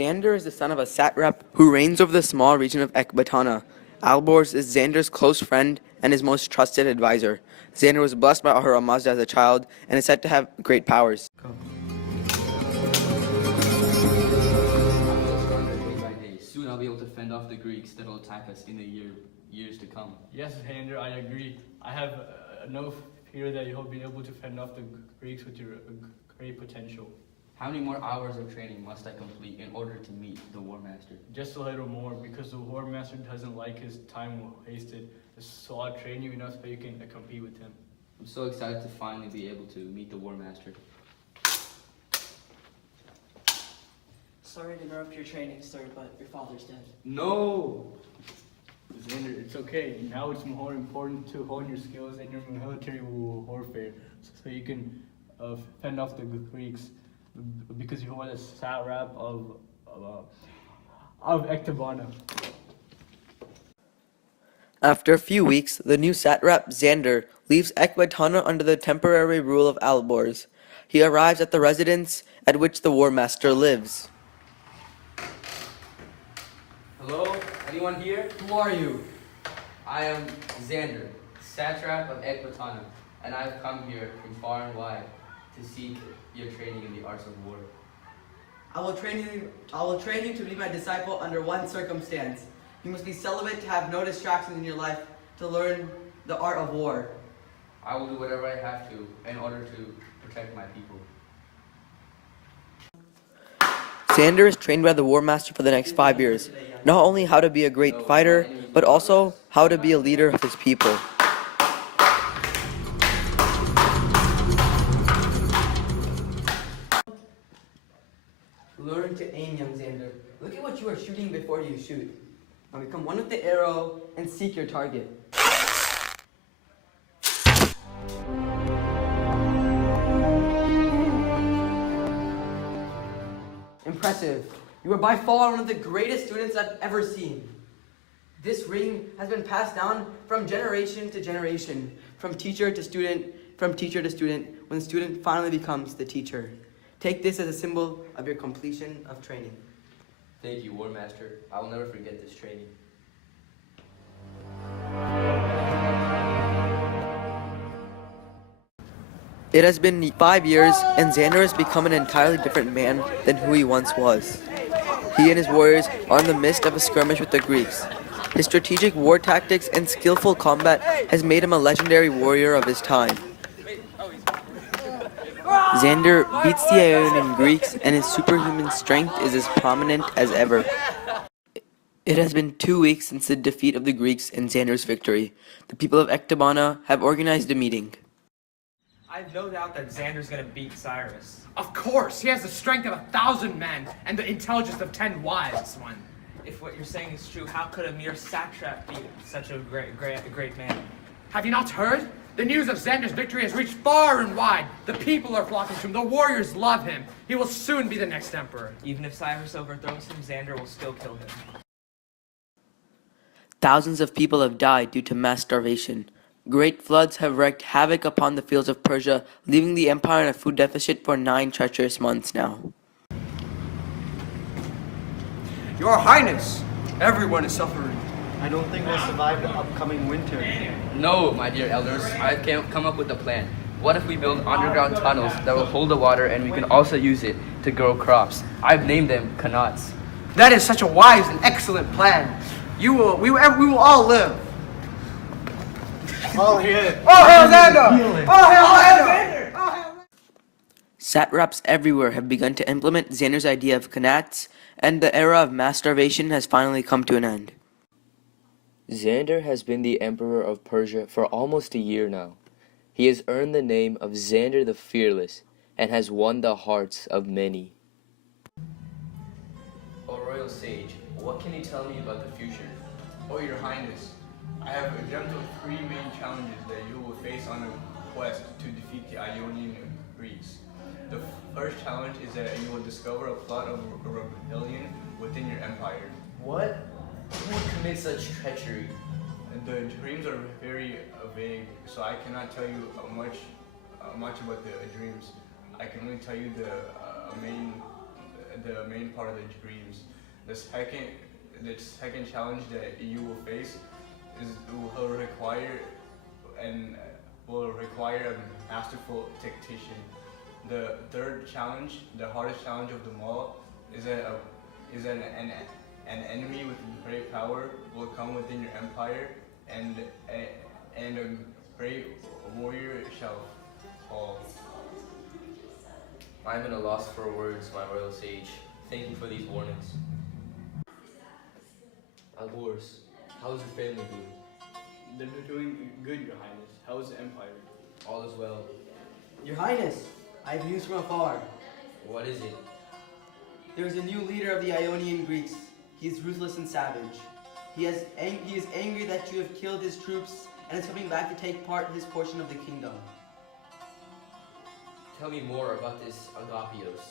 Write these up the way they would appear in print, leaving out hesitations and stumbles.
Xander is the son of a satrap who reigns over the small region of Ecbatana. Alborz is Xander's close friend and his most trusted advisor. Xander was blessed by Ahura Mazda as a child and is said to have great powers. Soon I'll be able to fend off the Greeks that will attack us in the years to come. Yes, Xander, I agree. I have no fear that you'll be able to fend off the Greeks with your great potential. How many more hours of training must I complete in order to meet the War Master? Just a little more, because the War Master doesn't like his time wasted. So I'll train you enough so you can compete with him. I'm so excited to finally be able to meet the War Master. Sorry to interrupt your training, sir, but your father's dead. No! Xander, it's okay. Now it's more important to hone your skills in your military warfare so you can fend off the Greeks, because you are the satrap of Ecbatana. After a few weeks, the new satrap Xander leaves Ecbatana under the temporary rule of Alborz. He arrives at the residence at which the War Master lives. Hello? Anyone here? Who are you? I am Xander, satrap of Ecbatana, and I have come here from far and wide to seek your training in the arts of war. I will train you to be my disciple under one circumstance. You must be celibate, to have no distractions in your life, to learn the art of war. I will do whatever I have to in order to protect my people. Xander is trained by the War Master for the next 5 years, not only how to be a great fighter, but also how to be a leader of his people. Learn to aim, young Xander. Look at what you are shooting before you shoot. Now become one with the arrow and seek your target. Impressive. You are by far one of the greatest students I've ever seen. This ring has been passed down from generation to generation, from teacher to student, when the student finally becomes the teacher. Take this as a symbol of your completion of training. Thank you, War Master. I will never forget this training. It has been 5 years, and Xander has become an entirely different man than who he once was. He and his warriors are in the midst of a skirmish with the Greeks. His strategic war tactics and skillful combat has made him a legendary warrior of his time. Xander beats the Ionian Greeks, and his superhuman strength is as prominent as ever. It has been 2 weeks since the defeat of the Greeks and Xander's victory. The people of Ecbatana have organized a meeting. I've no doubt that Xander's gonna beat Cyrus. Of course, he has the strength of 1,000 men and the intelligence of 10 wise one. If what you're saying is true, how could a mere satrap beat such a great man? Have you not heard? The news of Xander's victory has reached far and wide. The people are flocking to him. The warriors love him. He will soon be the next emperor. Even if Cyrus overthrows him, Xander will still kill him. Thousands of people have died due to mass starvation. Great floods have wreaked havoc upon the fields of Persia, leaving the empire in a food deficit for 9 treacherous months now. Your Highness, everyone is suffering. I don't think we'll survive the upcoming winter. No, my dear elders, I've come up with a plan. What if we build underground tunnels that will hold the water and we can also use it to grow crops? I've named them qanats. That is such a wise and excellent plan. We will all live. All hail! Oh, hail Xander! Oh, hail Xander! Oh, hail Satraps everywhere have begun to implement Xander's idea of qanats, and the era of mass starvation has finally come to an end. Xander has been the Emperor of Persia for almost a year now. He has earned the name of Xander the Fearless and has won the hearts of many. O royal sage, what can you tell me about the future? Oh, Your Highness, I have dreamt of 3 main challenges that you will face on a quest to defeat the Ionian Greeks. The first challenge is that you will discover a plot of rebellion within your empire. What? Who would commit such treachery? The dreams are very vague, so I cannot tell you much about the dreams. I can only tell you the main part of the dreams. The second challenge that you will face will require a masterful tactician. The third challenge, the hardest challenge of them all, is an enemy with great power will come within your empire, and a great warrior shall fall. I'm at a loss for words, my royal sage. Thank you for these warnings. Alboris, how is your family doing? They're doing good, Your Highness. How is the empire? All is well. Your Highness, I have news from afar. What is it? There is a new leader of the Ionian Greeks. He is ruthless and savage. He is angry that you have killed his troops and is coming back to take part in his portion of the kingdom. Tell me more about this Agapios.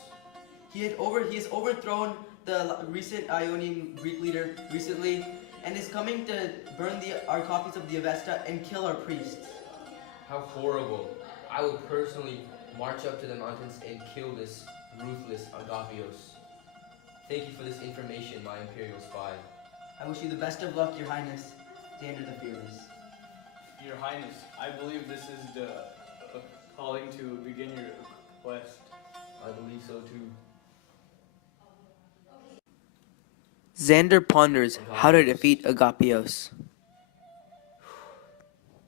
He has overthrown the recent Ionian Greek leader recently and is coming to burn our copies of the Avesta and kill our priests. How horrible. I will personally march up to the mountains and kill this ruthless Agapios. Thank you for this information, my imperial spy. I wish you the best of luck, Your Highness, Xander the Fearless. Your Highness, I believe this is the calling to begin your quest. I believe so too. Xander ponders how to defeat Agapios.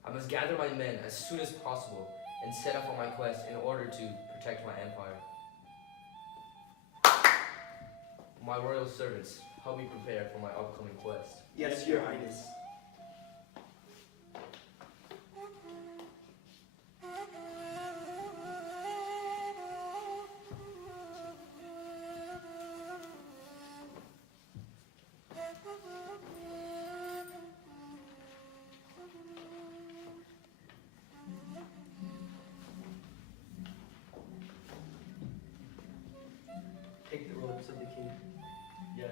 I must gather my men as soon as possible and set off on my quest in order to protect my empire. My royal servants, help me prepare for my upcoming quest. Yes, Your Highness. Take the robes of the king. Yes.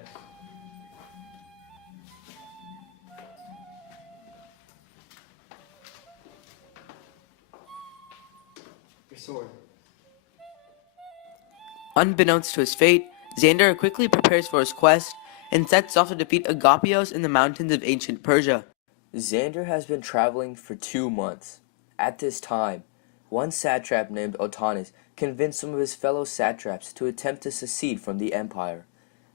Your sword. Unbeknownst to his fate, Xander quickly prepares for his quest and sets off to defeat Agapios in the mountains of ancient Persia. Xander has been traveling for 2 months. At this time, one satrap named Otanes convinced some of his fellow satraps to attempt to secede from the empire.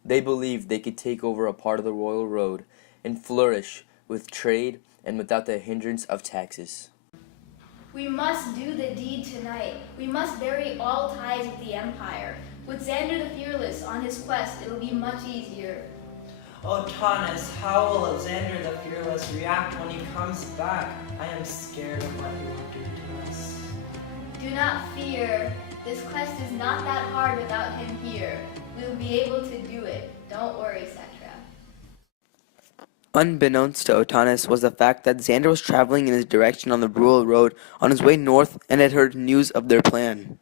They believed they could take over a part of the royal road and flourish with trade and without the hindrance of taxes. We must do the deed tonight. We must bury all ties with the Empire. With Xander the Fearless on his quest, it'll be much easier. Oh, Tanis, how will Xander the Fearless react when he comes back? I am scared of what he will do to us. Do not fear. This quest is not that hard without him here. We'll be able to do it. Don't worry, Satrap. Unbeknownst to Otanes was the fact that Xander was traveling in his direction on the rural road on his way north and had heard news of their plan.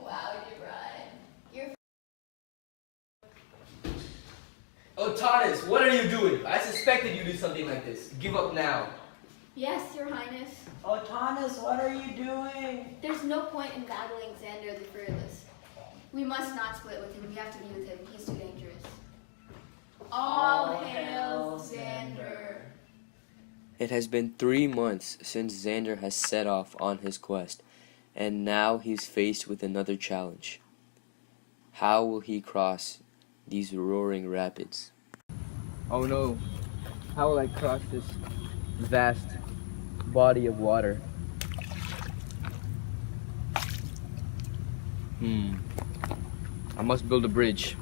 Wow, you're right. Otanes, what are you doing? I suspected you do something like this. Give up now. Yes, Your Highness. Oh, Tanis, what are you doing? There's no point in battling Xander the Fearless. We must not split with him. We have to be with him. He's too dangerous. All hail Xander. It has been 3 months since Xander has set off on his quest, and now he's faced with another challenge. How will he cross these roaring rapids? Oh no. How will I cross this vast body of water? I must build a bridge.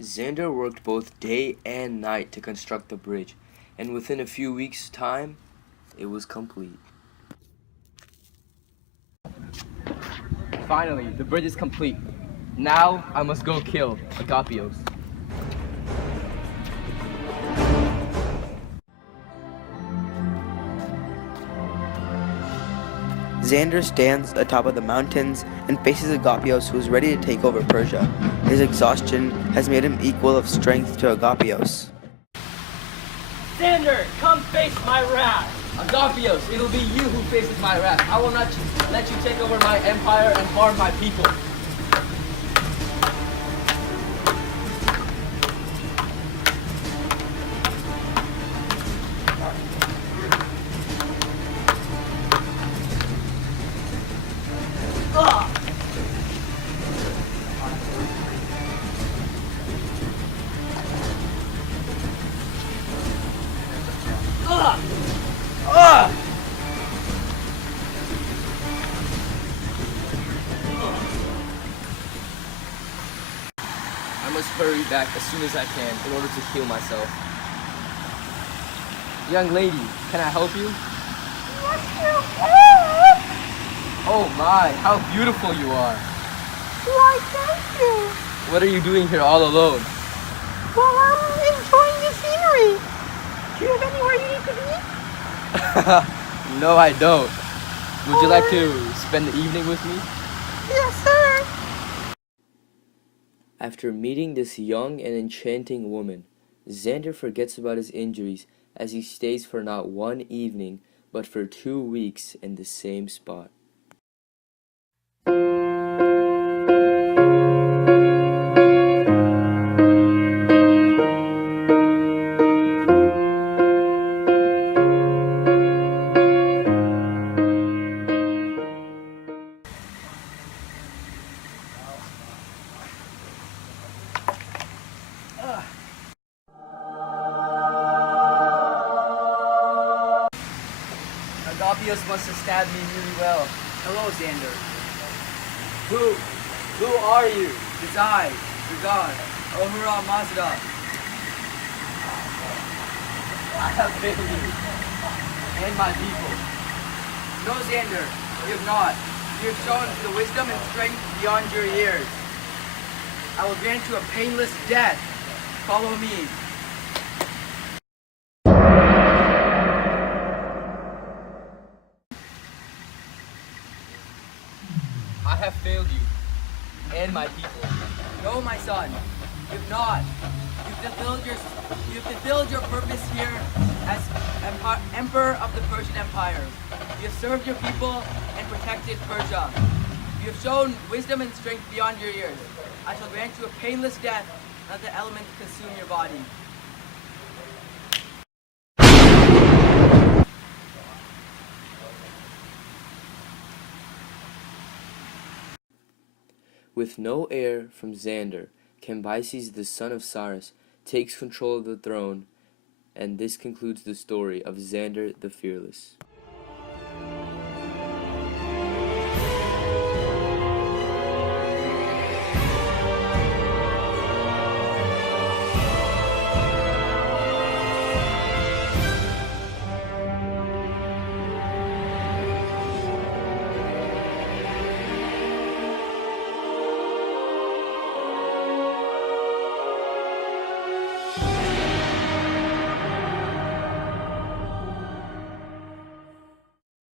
Xander worked both day and night to construct the bridge, and within a few weeks' time, it was complete. Finally, the bridge is complete. Now I must go kill Agapios. Xander stands atop of the mountains and faces Agapios, who is ready to take over Persia. His exhaustion has made him equal of strength to Agapios. Xander, come face my wrath. Agapios, it'll be you who faces my wrath. I will not let you take over my empire and harm my people. I must hurry back as soon as I can in order to heal myself. Young lady, can I help you? Oh my, how beautiful you are. Why, thank you. What are you doing here all alone? Well, I'm enjoying the scenery. Do you have anywhere you need to be? No, I don't. Would you like to spend the evening with me? Yes, sir. After meeting this young and enchanting woman, Xander forgets about his injuries as he stays for not one evening, but for 2 weeks in the same spot. Agapios must have stabbed me really well. Hello, Xander. Who are you? It's I, your god, Ohura Mazda. I have failed you and my people. No, Xander, you have not. You have shown the wisdom and strength beyond your years. I will grant you a painless death. Follow me. I have failed you and my people. No, my son, you've not. You've fulfilled your purpose here as Emperor of the Persian Empire. You have served your people and protected Persia. You have shown wisdom and strength beyond your years. I shall grant you a painless death, and let the elements consume your body. With no heir from Xander, Cambyses, the son of Cyrus, takes control of the throne, and this concludes the story of Xander the Fearless.